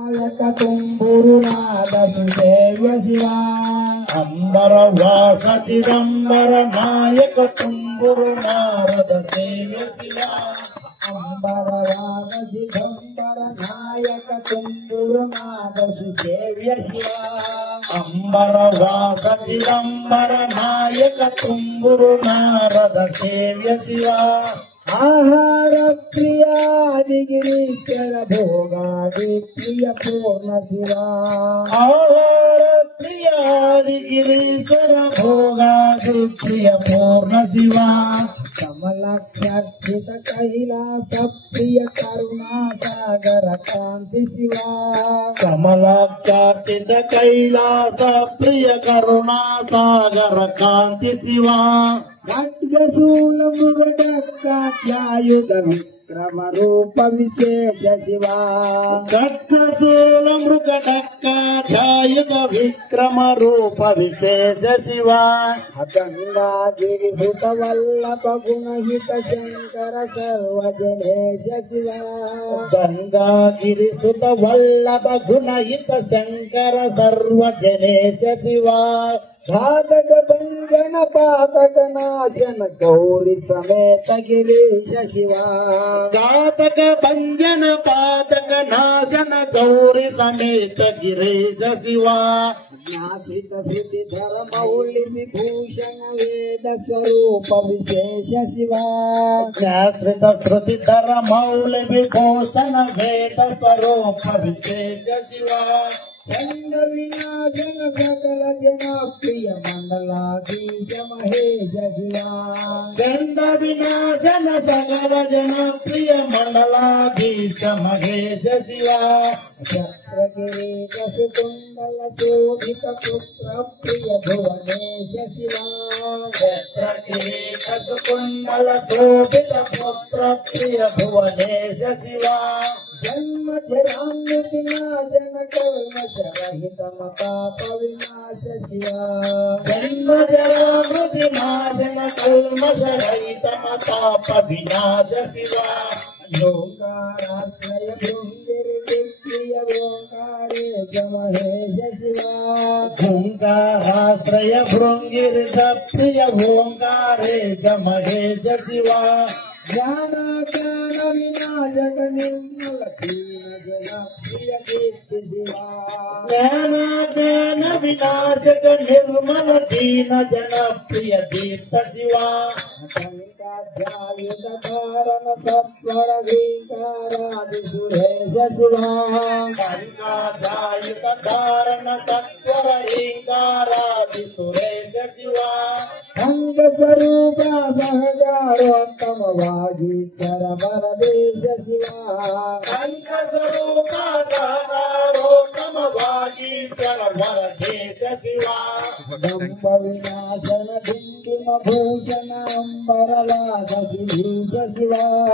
तुम्बुरुनाथ सुसेव्य शिवा अंबर वास चिदंबर नायक तुम्बुरुनाथ सेव्य शिवा अंबर वास चिदंबर नायक तुम्बुरुनाथ सुसेव्य शिवा अंबर वास चिदंबर नायक तुम्बुरुनाथ सेव्य शिवा आहार प्रियादिगिरीश्वर भोगादि प्रिय पूर्ण शिवा आहार प्रियादिगिरीश्वर भोगादि प्रिय पूर्ण शिवा कमलाक्षार्चित कैलास प्रिय करुणा सागर कांति शिवा कमलाक्षार्चित कैलास प्रिय करुणा सागर कांति शिवा खड्गशूल मृगडक्काध्यायुध विक्रम रूप विशेष शिवा खड्गशूल मृगडक्काध्यायुध विक्रम रूप विशेष शिवा गंगागिरिसुत वल्लभ गुणहित शंकर सर्वजनेश शिवा गंगागिरिसुत वल्लभ गुणहित शंकर सर्वजनेश शिवा घातक भंजन पातक नाशन गौरी समेत गिरीश शिवा घातक भंजन पातक नाशन गौरी समेत गिरीश शिवा ज्ञासित श्रुतिधर मौलि विभूषण वेद स्वरूप विशेष शिवा ज्ञासित श्रुतिधर मौलि विभूषण वेद स्वरूप विशेष शिवा चंड विनाशन सकल जन प्रिय मंडलाधीश महेश शिवा चंड विनाशन सकल जन प्रिय मंडलाधीश महेश शिवा चक्रगिरीश सुकुंडल शोभित पुत्र प्रिय भुवनेश शिवा चक्रगिरीश सुकुंडल शोभित पुत्र प्रिय भुवनेश शिवा जन्म जरामृति नाशन कल्मष रहित मताप विनाश शिवा जन्म जरामृति नाशन कल्मष रहित मताप विनाश शिवा योगाराश्रय भृंगिर्प्रिय ओंकारेश महेश शिवा ओंकाराश्रय भृंगिर्प्रिय ओंकारेश महेश शिवा ज्ञान ज्ञान विनाशक निर्मल दीन जन प्रिय दीप्ति शिवा ज्ञान ज्ञान विनाशक निर्मल दीन जन प्रिय दीप्त शिवा कंकाध्यायुध धारण सत्वर ह्रींकारादि सुरेश शिवा कंकाध्यायुध धारण सत्वर ह्रींकारादि सुरेश शिवा अंग स्वरूपा सहजारोत्तम वागीश्वर वरदेश शिवा अंग स्वरूपा सहजारोत्तम वागीश्वर वरदेश शिवा दंभ विनाशन डिंडिम भूषण अंबर वास शिवा